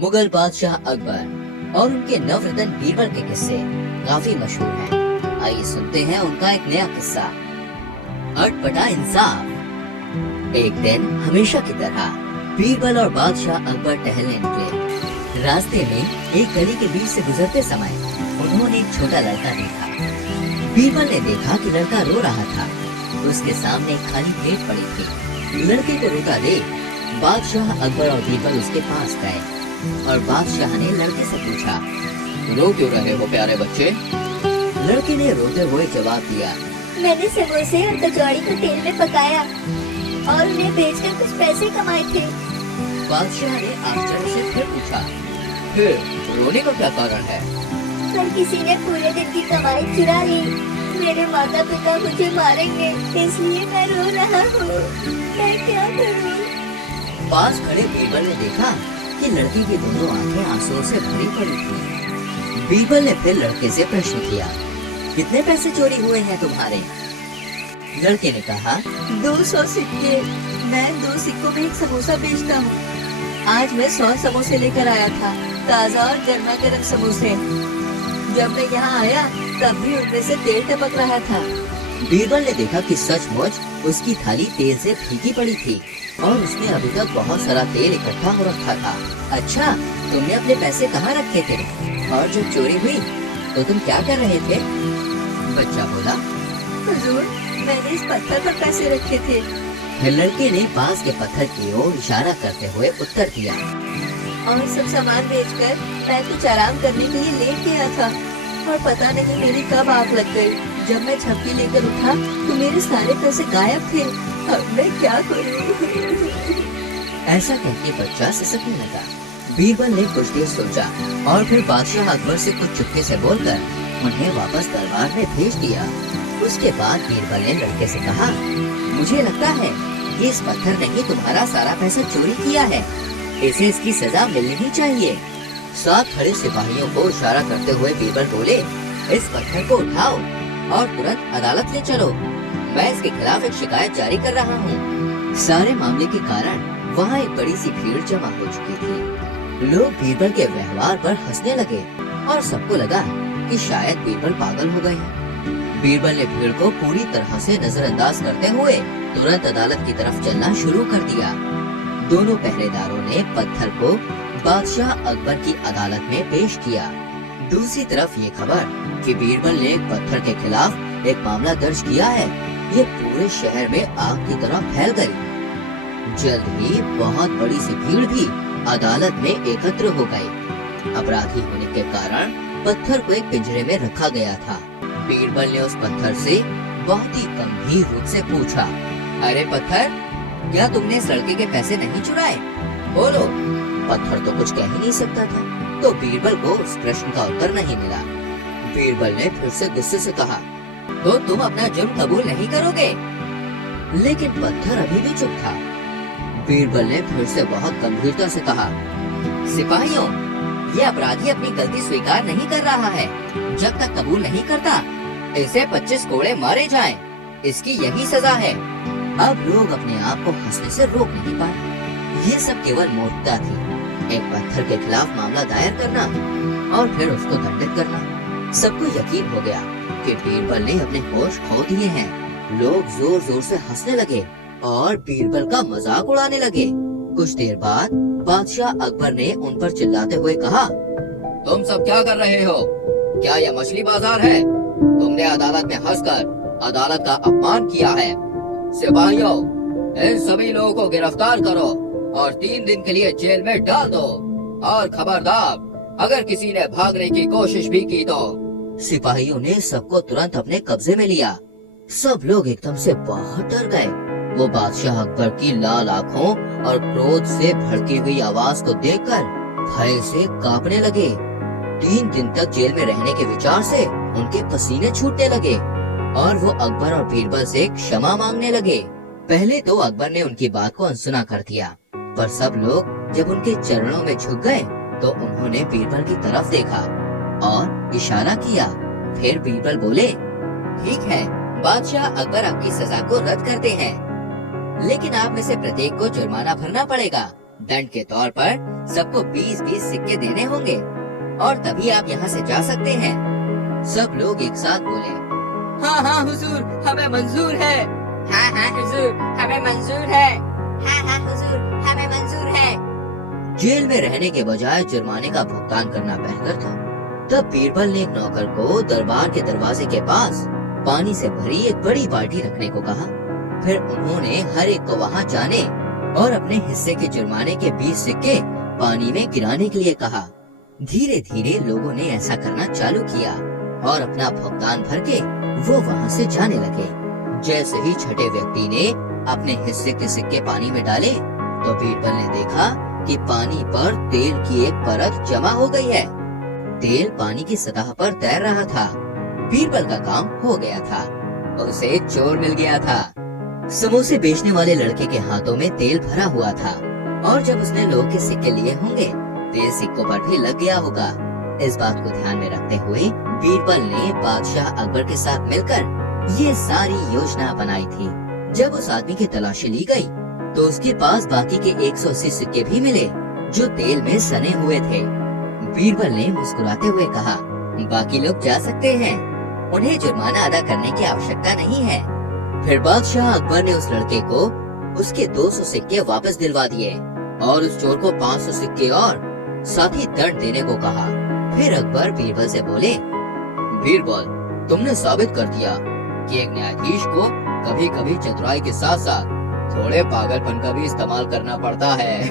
मुगल बादशाह अकबर और उनके नवरत्न बीरबल के किस्से काफी मशहूर हैं। आइए सुनते हैं उनका एक नया किस्सा। अटपटा इंसाफ। एक दिन हमेशा की तरह बीरबल और बादशाह अकबर टहलने निकले। रास्ते में एक गली के बीच से गुजरते समय उन्होंने एक छोटा लड़का देखा। बीरबल ने देखा कि लड़का रो रहा था। उसके सामने एक खाली प्लेट पड़ी थी। लड़के को रोता देख बादशाह अकबर और बीरबल उसके पास गए और बादशाह ने लड़के से पूछा, रो क्यों रहे हो प्यारे बच्चे? लड़के ने रोते हुए जवाब दिया, मैंने समोसे और कचौड़ी को तेल में पकाया और उन्हें बेचकर कुछ पैसे कमाए थे। बादशाह ने आश्चर्य से फिर पूछा, फिर रोने का क्या कारण है? पर किसी ने पूरे दिन की कमाई चुरा ली। मेरे माता पिता मुझे मारेंगे, इसलिए मैं रो रहा हूँ। मैं क्या करूँ? पास खड़े बीरबल ने देखा कि लड़की की दोनों आंखें आंसुओं से भरी पड़ी थी। बीरबल ने फिर लड़के से प्रश्न किया, कितने पैसे चोरी हुए हैं तुम्हारे? लड़के ने कहा, 200 सिक्के। मैं 2 सिक्कों में एक समोसा बेचता हूँ। आज मैं 100 समोसे लेकर आया था, ताज़ा और गर्मा गर्म समोसे। जब मैं यहाँ आया तब भी उनमें से तेल टपक रहा था। बीरबल ने देखा कि सचमुच उसकी थाली तेल से भीगी पड़ी थी और उसमें अभी तक बहुत सारा तेल इकट्ठा हो रखा था। अच्छा, तुमने अपने पैसे कहाँ रखे थे? और जब चोरी हुई तो तुम क्या कर रहे थे? बच्चा बोला, हुजूर, मैंने इस पत्थर पर पैसे रखे थे। फिर लड़के ने बांस के पत्थर की ओर इशारा करते हुए उत्तर दिया, और सब सामान बेचकर मैं कुछ आराम करने के लिए लेट गया था और पता नहीं मेरी कब आग लग गई। जब मैं झपकी लेकर उठा तो मेरे सारे पैसे गायब थे। अब मैं क्या करूं? ऐसा कहकर बच्चा सिसकने लगा। बीरबल ने कुछ देर सोचा और फिर बादशाह अकबर से कुछ चुपके से बोलकर उन्हें वापस दरबार में भेज दिया। उसके बाद बीरबल ने लड़के से कहा, मुझे लगता है कि इस पत्थर ने ही तुम्हारा सारा पैसा चोरी किया है। इसे इसकी सजा मिलनी ही चाहिए। साथ खड़े सिपाहियों को इशारा करते हुए बीरबल बोले, इस पत्थर को उठाओ और तुरंत अदालत ले चलो। मैं इसके खिलाफ एक शिकायत जारी कर रहा हूँ। सारे मामले के कारण वहाँ एक बड़ी सी भीड़ जमा हो चुकी थी। लोग बीरबल के व्यवहार पर हंसने लगे और सबको लगा कि शायद बीरबल पागल हो गए हैं। बीरबल ने भीड़ को पूरी तरह से नजरअंदाज करते हुए तुरंत अदालत की तरफ चलना शुरू कर दिया। दोनों पहरेदारों ने पत्थर को बादशाह अकबर की अदालत में पेश किया। दूसरी तरफ ये खबर कि बीरबल ने एक पत्थर के खिलाफ एक मामला दर्ज किया है, ये पूरे शहर में आग की तरह फैल गई। जल्द ही बहुत बड़ी सी भीड़ भी अदालत में एकत्र हो गई। अपराधी होने के कारण पत्थर को एक पिंजरे में रखा गया था। बीरबल ने उस पत्थर से बहुत ही गंभीर रूप से पूछा, अरे पत्थर, क्या तुमने इस लड़के के पैसे नहीं चुराए? बोलो। पत्थर तो कुछ कह ही नहीं सकता था, तो बीरबल को उस प्रश्न का उत्तर नहीं मिला। बीरबल ने फिर से गुस्से से कहा, तो तुम अपना जुर्म कबूल नहीं करोगे? लेकिन पत्थर अभी भी चुप था। बीरबल ने फिर से बहुत गंभीरता से कहा, सिपाहियों, ये अपराधी अपनी गलती स्वीकार नहीं कर रहा है। जब तक कबूल नहीं करता, इसे 25 कोड़े मारे जाएं। इसकी यही सजा है। अब लोग अपने आप को हंसने से रोक नहीं पाए। ये सब केवल मूर्खता थी। एक पत्थर के खिलाफ मामला दायर करना और फिर उसको दंडित करना। सबको यकीन हो गया कि बीरबल ने अपने होश खो दिए हैं। लोग जोर जोर से हंसने लगे और बीरबल का मजाक उड़ाने लगे। कुछ देर बाद बादशाह अकबर ने उन पर चिल्लाते हुए कहा, तुम सब क्या कर रहे हो? क्या यह मछली बाजार है? तुमने अदालत में हंसकर अदालत का अपमान किया है। सिपाहियों, इन सभी लोगों को गिरफ्तार करो और 3 दिन के लिए जेल में डाल दो। और खबरदार, अगर किसी ने भागने की कोशिश भी की तो। सिपाहियों ने सबको तुरंत अपने कब्जे में लिया। सब लोग एकदम से बहुत डर गए। वो बादशाह अकबर की लाल आंखों और क्रोध से भड़की हुई आवाज को देखकर भय से कांपने लगे। 3 दिन तक जेल में रहने के विचार से उनके पसीने छूटने लगे और वो अकबर और बीरबल से क्षमा मांगने लगे। पहले तो अकबर ने उनकी बात को अनसुना कर दिया, पर सब लोग जब उनके चरणों में झुक गए तो उन्होंने बीरबल की तरफ देखा और इशारा किया। फिर बीरबल बोले, ठीक है, बादशाह अकबर आपकी सजा को रद्द करते हैं, लेकिन आप में से प्रत्येक को जुर्माना भरना पड़ेगा। दंड के तौर पर सबको 20-20 सिक्के देने होंगे और तभी आप यहाँ से जा सकते हैं। सब लोग एक साथ बोले, हाँ हाँ हुजूर, हमें मंजूर है। हाँ हाँ हुजूर, हमें मंजूर है। हाँ हाँ हुजूर, हमें मंजूर है। जेल में रहने के बजाय जुर्माने का भुगतान करना बेहतर था। तब बीरबल ने एक नौकर को दरबार के दरवाजे के पास पानी से भरी एक बड़ी बाल्टी रखने को कहा। फिर उन्होंने हर एक को वहाँ जाने और अपने हिस्से के जुर्माने के 20 सिक्के पानी में गिराने के लिए कहा। धीरे धीरे लोगों ने ऐसा करना चालू किया और अपना भुगतान भर के वो वहाँ से जाने लगे। जैसे ही छठे व्यक्ति ने अपने हिस्से के सिक्के पानी में डाले तो बीरबल ने देखा कि पानी पर तेल की एक परत जमा हो गई है। तेल पानी की सतह पर तैर रहा था। बीरबल का काम हो गया था। उसे चोर मिल गया था। समोसे बेचने वाले लड़के के हाथों में तेल भरा हुआ था और जब उसने लोगों के सिक्के लिए होंगे, तेल सिक्कों पर भी लग गया होगा। इस बात को ध्यान में रखते हुए बीरबल ने बादशाह अकबर के साथ मिलकर ये सारी योजना बनाई थी। जब उस आदमी की तलाशी ली गई, तो उसके पास बाकी के 180 सिक्के भी मिले जो तेल में सने हुए थे। बीरबल ने मुस्कुराते हुए कहा, बाकी लोग जा सकते हैं, उन्हें जुर्माना अदा करने की आवश्यकता नहीं है। फिर बादशाह अकबर ने उस लड़के को उसके 200 सिक्के वापस दिलवा दिए और उस चोर को 500 सिक्के और साथ ही दंड देने को कहा। फिर अकबर बीरबल से बोले, बीरबल, तुमने साबित कर दिया कि एक न्यायाधीश को कभी कभी चतुराई के साथ साथ थोड़े पागलपन का भी इस्तेमाल करना पड़ता है।